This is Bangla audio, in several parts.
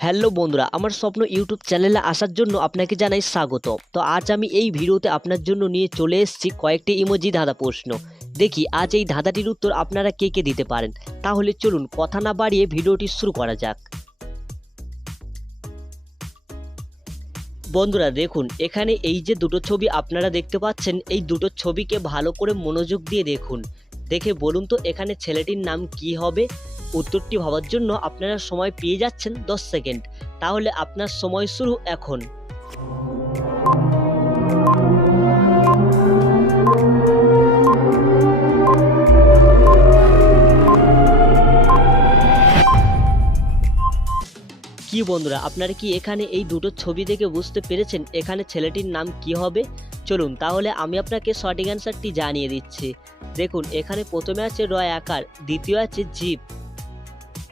হ্যালো বন্ধুরা, আমার স্বপ্ন ইউটিউব চ্যানেলে আসার জন্য আপনাকে জানাই স্বাগত। তো আজ আমি এই ভিডিওতে আপনার জন্য নিয়ে চলে এসেছি কয়েকটি ইমোজি ধাঁধা প্রশ্ন। দেখি আজ এই ধাঁধাটির উত্তর আপনারা কে কে দিতে পারেন। তাহলে চলুন কথা না বাড়িয়ে ভিডিওটি শুরু করা যাক। বন্ধুরা দেখুন, এখানে এই যে দুটো ছবি আপনারা দেখতে পাচ্ছেন, এই দুটো ছবিকে ভালো করে মনোযোগ দিয়ে দেখুন। দেখে বলুন তো এখানে ছেলেটির নাম কি হবে। উত্তরটি ভাবার জন্য আপনারা সময় পেয়ে যাচ্ছেন 10 সেকেন্ড। তাহলে আপনার সময় শুরু এখন। কি বন্ধুরা, আপনারা কি এখানে এই দুটো ছবি দেখে বুঝতে পেরেছেন এখানে ছেলেটির নাম কি হবে? চলুন তাহলে আমি আপনাকে সঠিক অ্যান্সারটি জানিয়ে দিচ্ছি। দেখুন এখানে প্রথমে আছে র আকার, দ্বিতীয় আছে জীব।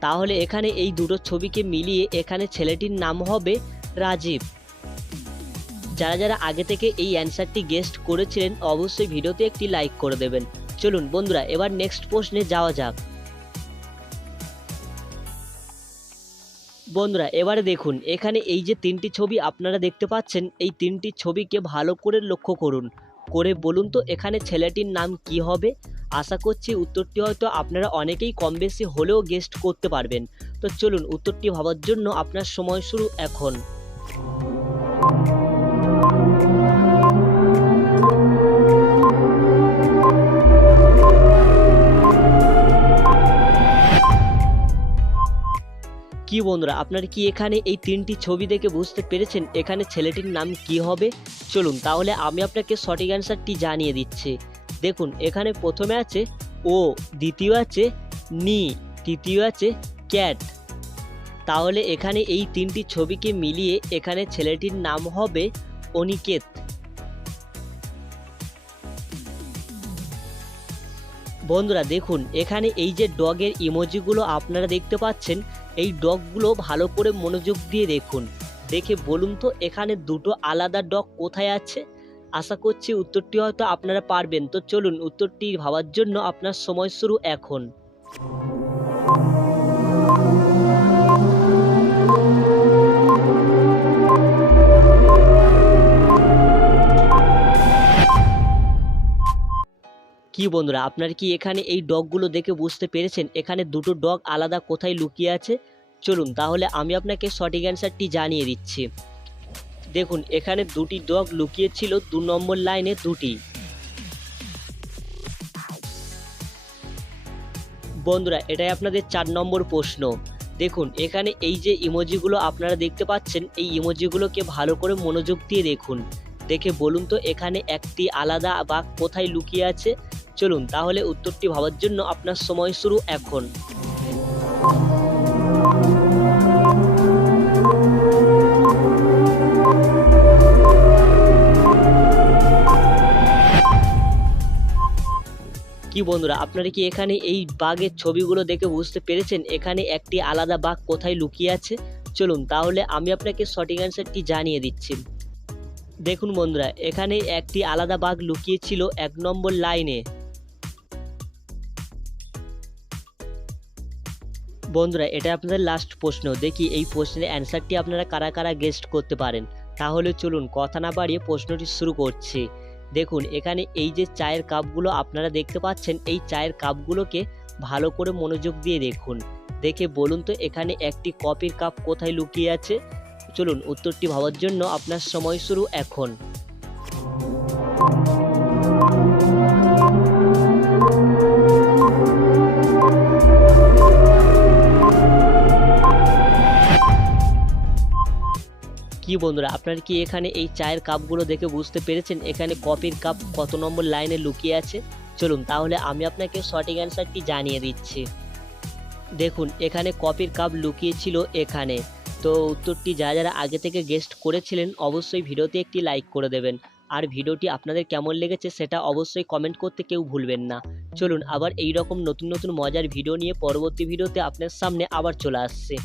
তাহলে এখানে এই দুটো ছবিকে মিলিয়ে এখানে ছেলেটির নাম হবে রাজীব। যারা যারা আগে থেকে এই অ্যান্সারটি গেস্ট করেছিলেন অবশ্যই ভিডিওতে একটি লাইক করে দেবেন। চলুন বন্ধুরা এবার নেক্সট প্রশ্নে যাওয়া যাক। বন্ধুরা এবারে দেখুন, এখানে এই যে তিনটি ছবি আপনারা দেখতে পাচ্ছেন, এই তিনটি ছবিকে ভালো করে লক্ষ্য করুন। করে বলুন তো এখানে ছেলেটির নাম কি হবে। আশা করছি উত্তরটি হয়তো আপনারা অনেকেই কম বেশি হলেও গেস্ট করতে পারবেন। তো চলুন উত্তরটি ভাবার জন্য আপনার সময় শুরু এখন। কি বন্ধুরা, আপনারা কি এখানে এই তিনটি ছবি দেখে বুঝতে পেরেছেন এখানে ছেলেটির নাম কি হবে? চলুন তাহলে আমি আপনাকে সঠিক অ্যান্সারটি জানিয়ে দিচ্ছি। দেখুন এখানে প্রথমে আছে ও, দ্বিতীয় আছে নি, তৃতীয় আছে ক্যাট। তাহলে এখানে এই তিনটি ছবিকে মিলিয়ে এখানে ছেলেটির নাম হবে অনিকেত। বন্ধুরা দেখুন, এখানে এই যে ডগের ইমোজিগুলো আপনারা দেখতে পাচ্ছেন, এই ডগগুলো ভালো করে মনোযোগ দিয়ে দেখুন। দেখে বলুন তো এখানে দুটো আলাদা ডগ কোথায় আছে। আশা করছি উত্তরটি হয়তো আপনারা পারবেন। তো চলুন উত্তরটি ভাবার জন্য আপনার সময় শুরু এখন। কি বন্ধুরা, আপনারা কি এখানে এই ডগগুলো দেখে বুঝতে পেরেছেন এখানে দুটো ডগ আলাদা কোথায় লুকিয়ে আছে? চলুন তাহলে আমি আপনাকে সঠিক অ্যান্সারটি জানিয়ে দিচ্ছি। দেখুন এখানে দুটি ডগ লুকিয়ে ছিল 2 নম্বর লাইনে দুটি। বন্ধুরা এটাই আপনাদের 4 নম্বর প্রশ্ন। দেখুন এখানে এই যে ইমোজিগুলো আপনারা দেখতে পাচ্ছেন, এই ইমোজিগুলোকে ভালো করে মনোযোগ দিয়ে দেখুন। দেখে বলুন তো এখানে একটি আলাদা বাঘ কোথায় লুকিয়ে আছে। চলুন তাহলে উত্তরটি ভাবার জন্য আপনার সময় শুরু এখন। কি বন্ধুরা, আপনারা কি এখানে এই বাঘের ছবিগুলো দেখে বুঝতে পেরেছেন এখানে একটি আলাদা বাঘ কোথায় লুকিয়ে আছে? চলুন তাহলে আমি আপনাকে সঠিক অ্যান্সারটি জানিয়ে দিচ্ছি। দেখুন বন্ধুরা এখানে একটি আলাদা বাঘ লুকিয়ে ছিল 1 নম্বর লাইনে। বন্ধুরা এটা আপনাদের লাস্ট প্রশ্ন। দেখি এই প্রশ্নের অ্যান্সারটি আপনারা কারা কারা গেস্ট করতে পারেন। তাহলে চলুন কথা না বাড়িয়ে প্রশ্নটি শুরু করছি। দেখুন এখানে এই যে চায়ের কাপগুলো আপনারা দেখতে পাচ্ছেন, এই চায়ের কাপগুলোকে ভালো করে মনোযোগ দিয়ে দেখুন। দেখে বলুন তো এখানে একটি কফির কাপ কোথায় লুকিয়ে আছে। চলুন উত্তরটি ভাবার জন্য আপনার সময় শুরু এখন। কি বন্ধুরা, আপনারা কি এখানে এই চায়ের কাপগুলো দেখে বুঝতে পেরেছেন এখানে কফির কাপ কত নম্বর লাইনে লুকিয়ে আছে? চলুন তাহলে আমি আপনাকে সঠিক অ্যান্সারটি জানিয়ে দিচ্ছি। দেখুন এখানে কফির কাপ লুকিয়ে ছিল এখানে। তো উত্তরটি যারা যারা আগে থেকে গেস্ট করেছিলেন অবশ্যই ভিডিওতে একটি লাইক করে দেবেন। আর ভিডিওটি আপনাদের কেমন লেগেছে সেটা অবশ্যই কমেন্ট করতে কেউ ভুলবেন না। চলুন আবার এই রকম নতুন নতুন মজার ভিডিও নিয়ে পরবর্তী ভিডিওতে আপনার সামনে আবার চলে আসছে।